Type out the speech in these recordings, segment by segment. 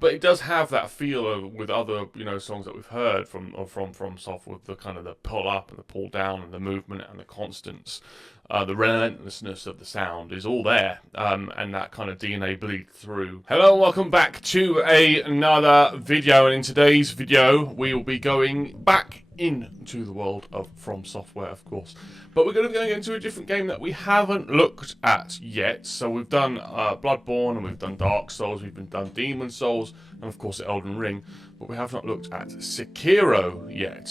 But it does have that feel of, with other, you know, songs that we've heard from Soft, with the kind of the pull up and the pull down and the movement and the constants. The relentlessness of the sound is all there, and that kind of DNA bleeds through. Hello, welcome back to another video, and in today's video we will be going back into the world of From Software, of course, but we're going to be going into a different game that we haven't looked at yet. So we've done Bloodborne, and we've done Dark Souls, we've done Demon Souls, and of course Elden Ring, but we have not looked at Sekiro yet.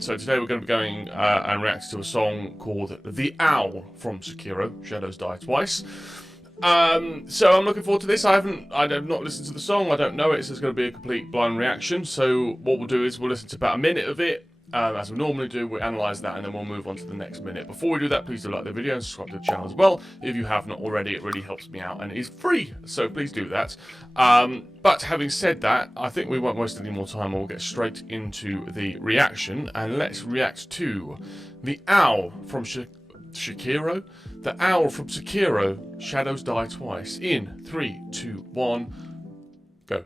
So today we're going to be going and reacting to a song called The Owl from Sekiro, Shadows Die Twice. So I'm looking forward to this. I have not listened to the song, I don't know it, so it's going to be a complete blind reaction. So what we'll do is we'll listen to about a minute of it, as we normally do. We'll analyse that and then we'll move on to the next minute. Before we do that, please do like the video and subscribe to the channel as well if you have not already. It really helps me out and it is free, so please do that. But having said that, I think we won't waste any more time. We'll get straight into the reaction, and let's react to The Owl from Sekiro. The Owl from Sekiro, Shadows Die Twice. In 3, 2, 1, go.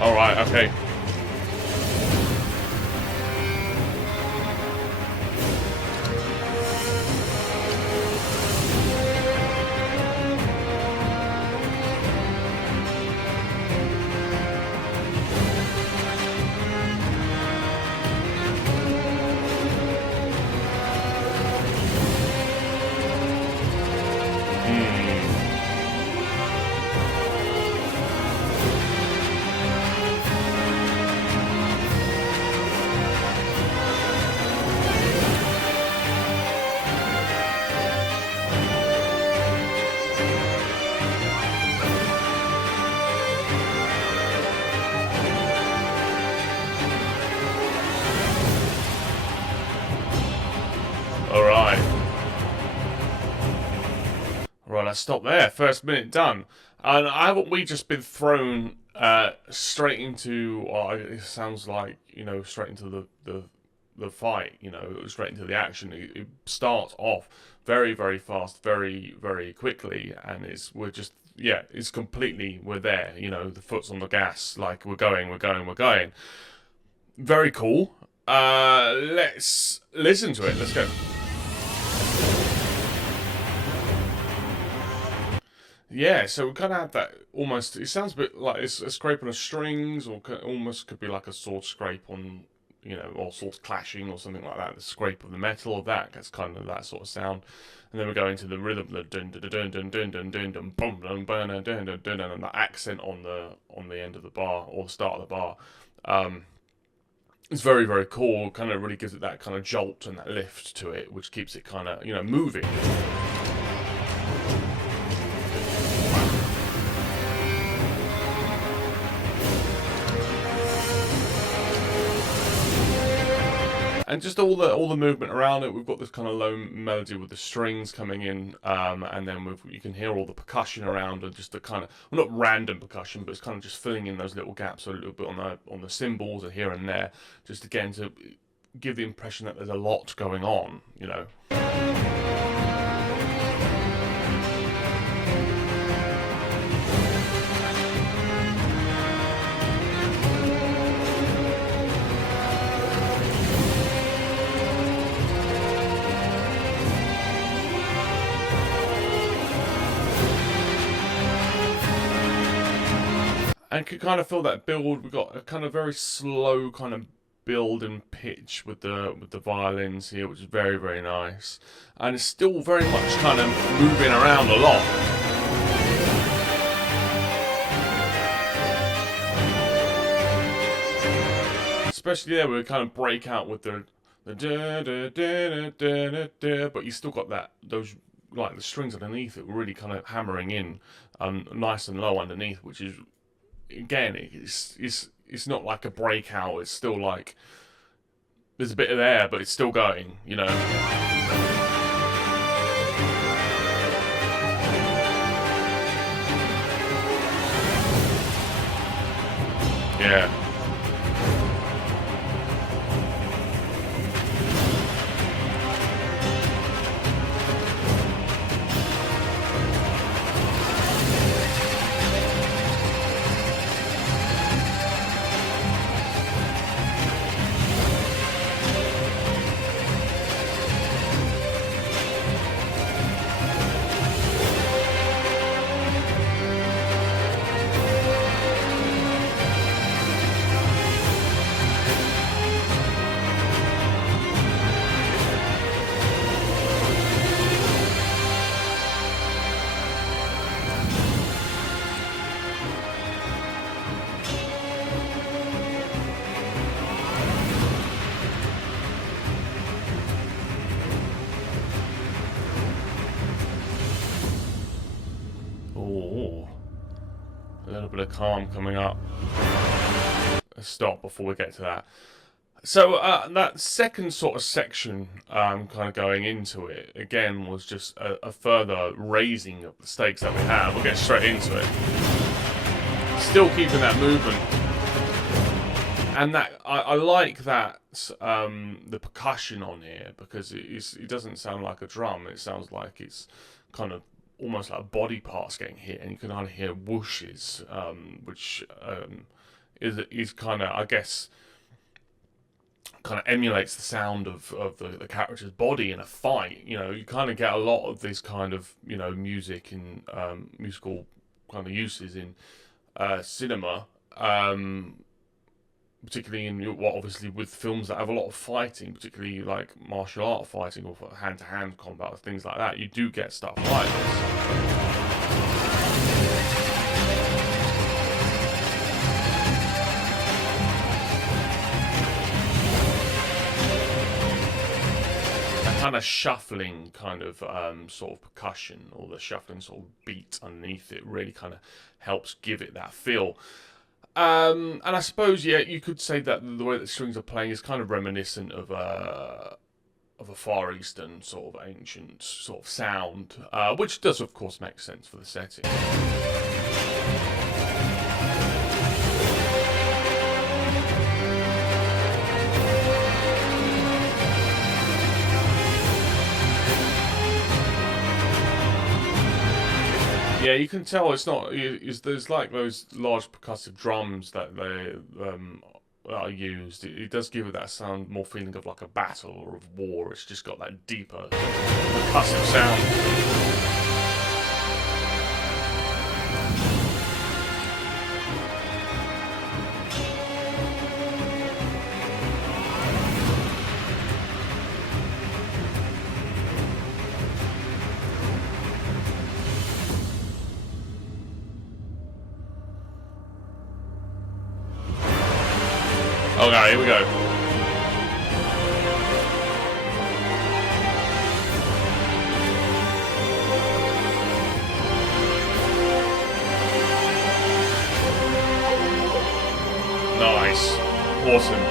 Alright, okay. Right, let's stop there. First minute done. And haven't we just been thrown straight into, it sounds like, you know, straight into the fight, you know, straight into the action. It starts off very, very fast, very, very quickly, and we're there, you know, the foot's on the gas, like we're going. Very cool. Let's listen to it. Let's go. Yeah, so we kind of have that almost, it sounds a bit like it's a scrape on the strings, or almost could be like a sword scrape on, you know, or swords clashing or something like that, the scrape of the metal, or that's kind of that sort of sound. And then we go into the rhythm, the dun dun dun dun dun dun dun dun boom dun dun dun dun dun dun, and the accent on the end of the bar, or the start of the bar. It's very, very cool, kind of really gives it that kind of jolt and that lift to it, which keeps it kind of, you know, moving. And just all the movement around it. We've got this kind of low melody with the strings coming in, and then you can hear all the percussion around, and just the kind of, well, not random percussion, but it's kind of just filling in those little gaps a little bit on the cymbals and here and there, just again to give the impression that there's a lot going on, you know. And could kind of feel that build. We've got a kind of very slow kind of build and pitch with the violins here, which is very, very nice. And it's still very much kind of moving around a lot. Especially there, we kind of break out with the da da da da da da, but you still got those, like the strings underneath it, really kind of hammering in, nice and low underneath, which is, again, it's not like a breakout. It's still like there's a bit of there, but it's still going, you know. Yeah. A little bit of calm coming up. Let's stop before we get to that. So that second sort of section, kind of going into it, again, was just a further raising of the stakes that we have. We'll get straight into it. Still keeping that movement. And that I like that the percussion on here, because it doesn't sound like a drum. It sounds like it's kind of almost like body parts getting hit, and you can kind of hear whooshes, which is kind of, I guess, kind of emulates the sound of the character's body in a fight. You know, you kind of get a lot of this kind of, you know, music and musical kind of uses in cinema, particularly in what obviously with films that have a lot of fighting, particularly like martial art fighting or hand-to-hand combat or things like that. You do get stuff like this. Kind of shuffling kind of sort of percussion, or the shuffling sort of beat underneath it, really kind of helps give it that feel. And I suppose, yeah, you could say that the way that the strings are playing is kind of reminiscent of a Far Eastern sort of ancient sort of sound, which does of course make sense for the setting. Yeah, you can tell it's not. There's like those large percussive drums that they are used. It does give it that sound, more feeling of like a battle or of war. It's just got that deeper percussive sound. Okay, here we go. Nice. Awesome.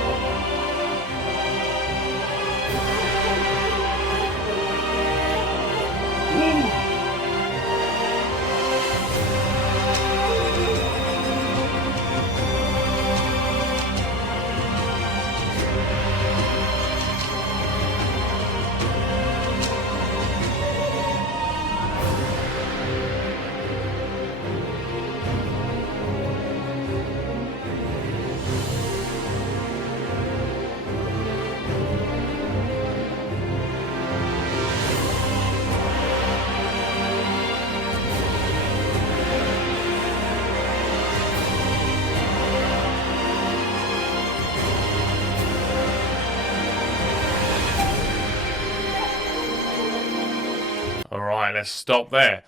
Alright, let's stop there.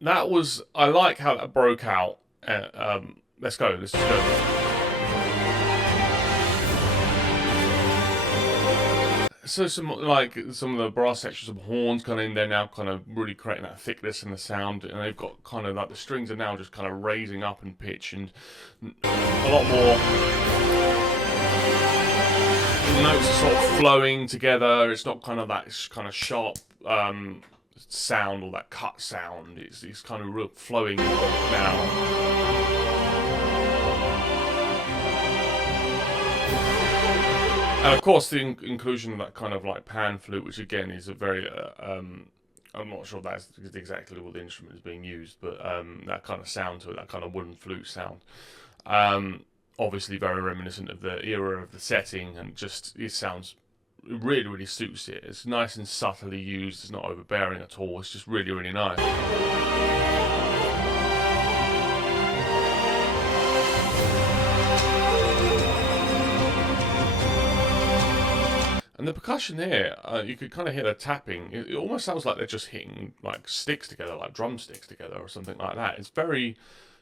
That was... I like how that broke out. Let's go, let's just go. So some of the brass sections of horns kind of in there now, kind of really creating that thickness in the sound, and they've got kind of like the strings are now just kind of raising up in pitch, and a lot more notes are sort of flowing together. It's not kind of that kind of sharp sound or that cut sound. It's kind of real flowing now. And of course, the inclusion of that kind of like pan flute, which again is a very, I'm not sure that's exactly what the instrument is being used, but that kind of sound to it, that kind of wooden flute sound, obviously very reminiscent of the era of the setting, and just it sounds really, really suits it. It's nice and subtly used. It's not overbearing at all. It's just really, really nice. And the percussion here, you could kind of hear the tapping. It almost sounds like they're just hitting like sticks together, like drumsticks together or something like that. It's very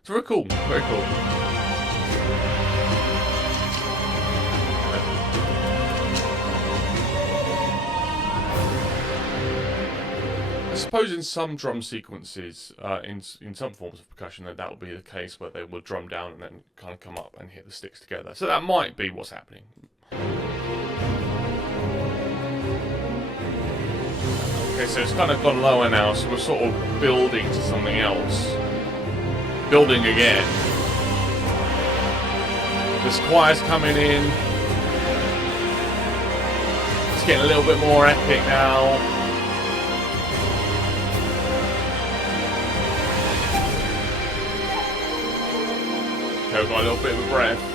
cool, very cool. suppose in some drum sequences, in some forms of percussion, that would be the case where they will drum down and then kind of come up and hit the sticks together. So that might be what's happening. Okay, so it's kind of gone lower now, so we're sort of building to something else. Building again. This choir's coming in. It's getting a little bit more epic now. Okay, we've got a little bit of a breath.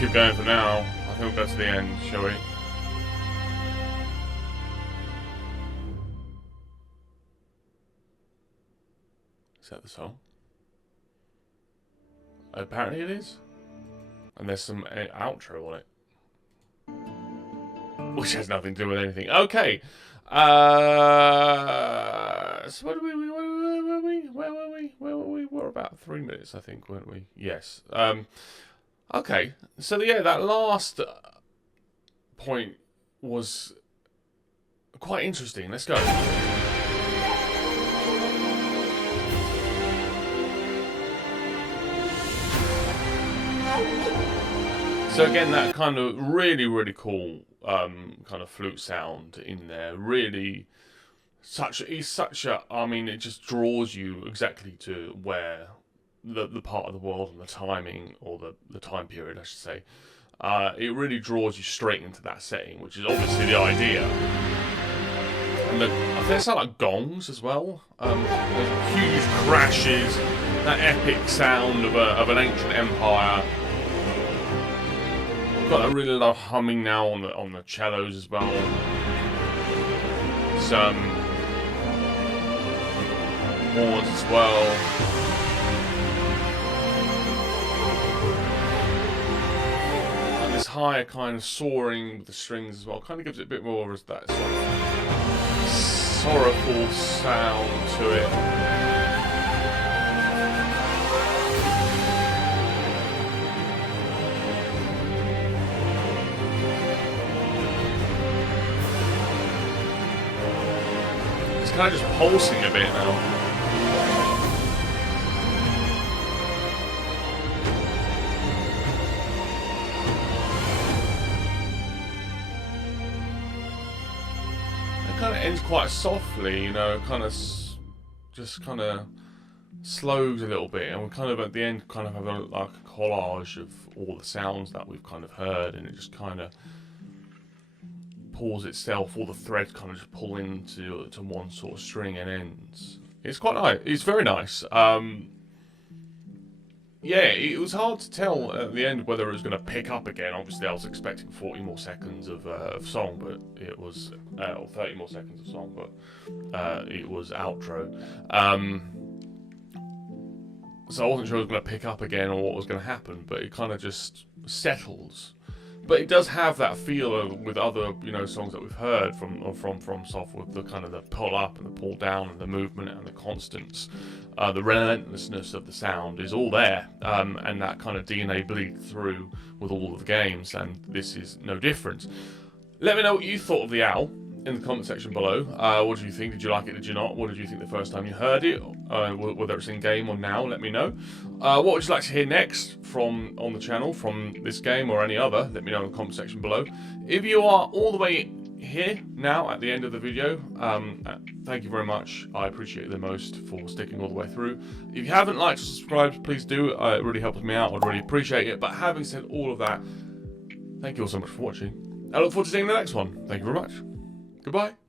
Keep going for now. I think we'll go to the end, shall we? Is that the song? Apparently it is. And there's some outro on it. Which has nothing to do with anything. Okay. So where were we? We're about 3 minutes, I think, weren't we? Yes. Okay, so yeah, that last point was quite interesting. Let's go. So again, that kind of really cool kind of flute sound in there. Really, I mean, it just draws you exactly to where the part of the world and the timing, or the time period, I should say. It really draws you straight into that setting, which is obviously the idea. And I think they sound like gongs as well. There's huge crashes, that epic sound of an ancient empire. We've got a really low humming now on the cellos as well. Some horns as well. This higher kind of soaring with the strings as well kind of gives it a bit more of that sort of sorrowful sound to it. It's kind of just pulsing a bit now. Kind of ends quite softly, you know, kind of just kind of slows a little bit, and we kind of at the end kind of have like a collage of all the sounds that we've kind of heard, and it just kind of pulls itself, all the threads kind of just pull into one sort of string and ends. It's quite nice. It's very nice. Yeah, it was hard to tell at the end whether it was going to pick up again. Obviously, I was expecting 40 more seconds of song, but it was, or 30 more seconds of song, but it was outro. So I wasn't sure it was going to pick up again or what was going to happen, but it kind of just settles. But it does have that feel of, with other, you know, songs that we've heard from Soft, with the kind of the pull up and the pull down and the movement and the constants. The relentlessness of the sound is all there, and that kind of DNA bleeds through with all of the games, and this is no different. Let me know what you thought of the owl in the comment section below. What did you think? Did you like it? Did you not? What did you think the first time you heard it? Whether it's in game or now, let me know. What would you like to hear next on the channel, from this game or any other? Let me know in the comment section below. If you are all the way here now at the end of the video. Thank you very much. I appreciate it the most for sticking all the way through. If you haven't liked or subscribed, please do. It really helps me out. I'd really appreciate it. But having said all of that, thank you all so much for watching. I look forward to seeing the next one. Thank you very much. Goodbye.